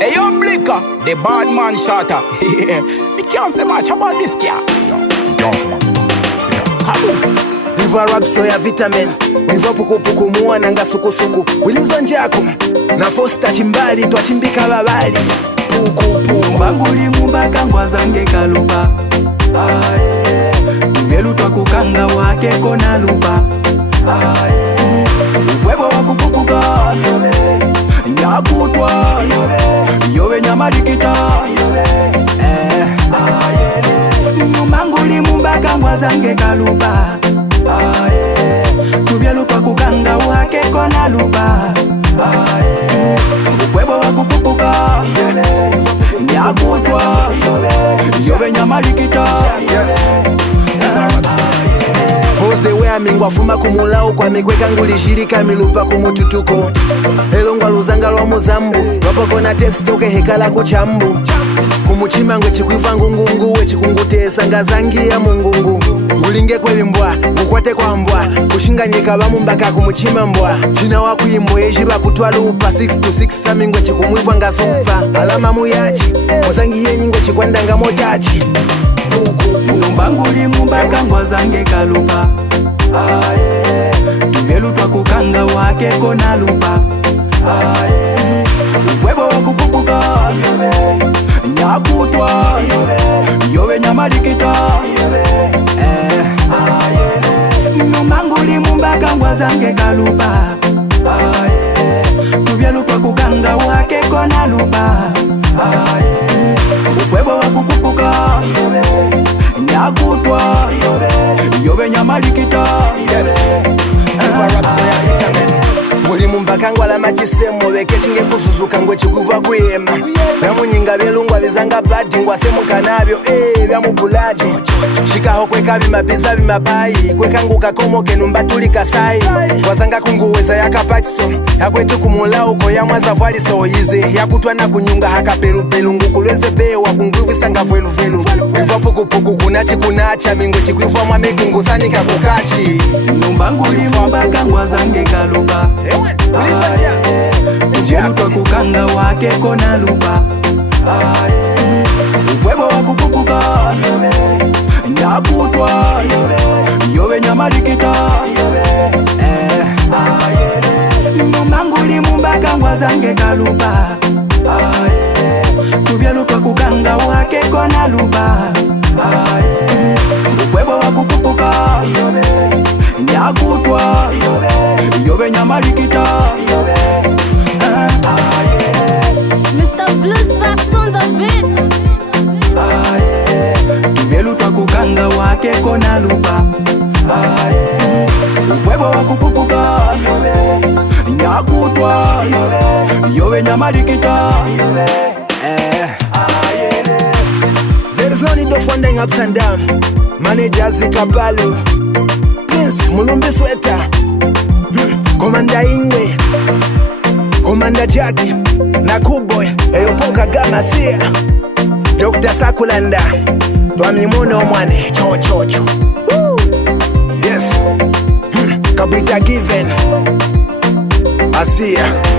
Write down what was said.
Hey yo, Blicker, the bad man shatter. You can't say much about this guy. You can't say much. Viva rap so ya vitamin. Viva puku muona nga suku. Wilizo njako na fosta chimbali twachimbika babali. Puku Mbanguli mumbaka ngwazange kaluba. Tubelu twakukanga wake kona luba. Ubwebo wakupupuka nyakutwa yobe nyamalikita. Mbanguli mumbaka ngwazange kaluba. Tubelu twakukanga wake kona luba. Ubwebo wakupupuka nyakutwa yobe nyamalikita. Hoze wea mingwa fuma kumulao kwa mikweka ngulishirika milupa kumututuko. Elongwa luzanga lwa muzambu wapoko na testoke hekala kuchambu. Kumuchima ngwe chikwifa ngungungu we chikungutesa ngazangi ya mungungu. Ulinge kwe mbwa, ukwate kwa mbwa kushinga nyika bamu mbaka kumuchima mbwa. China wakuimbo yejiba kutwa lupa 6 to 6 sami ngwe chikumwifa nga sopa. Alama muyachi, muzangi yenyi ngwe chikwanda nga motachi. Mbanguli mumbaka ngwazange kaluba. Tubelu twakukanga wake kona luba. Ubwebo wakupupuka nyakutwa yobe nyamalikita. Mbanguli mumbaka ngwazange kaluba. Tubelu twakukanga wake kona luba. Ubwebo wakupupuka nyakutwa yobe nyamalikita. Muli mumbaka ngwala machisemo beke chinge kusuzuka ngwe chikuva kuyema. Namunyinga belungwa bizanga badi ngwase mukanabyo bya mubulaji. Shikaho kweka bimabiza bimabayi kweka nguka komoke numbatuli kasai. Kwazanga kunguweza yakapatiso yakwetu kumula uko ya mwaza vwali soyize yakutwa na kunyunga hakapelupelu ngukulweze bewa kungwivisa nga vwelu. Iva puku kunacha mingo chikwifwa mwa mikungu sanika kukachi. Mbanguli mumbaka ngwazange kaluba. Tubelu twakukanga wake kona luba. Ubwebo wakupupuka nyakutwa yobe nyamalikita. Mbanguli mumbaka ngwazange kaluba. Tubelu twakukanga wake kona luba. Ubwebo wakupupuka nyakutwa yobe nyamalikita. Mr. Blues Packs on the beat. Tubelu twakukanga wake kona luba. Ubwebo wakupupuka nyakutwa yobe nyamalikita. There is no need of wandering ups and down. Manager Zikapalo Prince Mulumbi Sweater, Commander Ingwe, Commander Jackie Nakuboy Eyopoka Gamasia, Dr. Sakulanda Twamimono Omwane Chocho. Yes, Kabita Given Asia.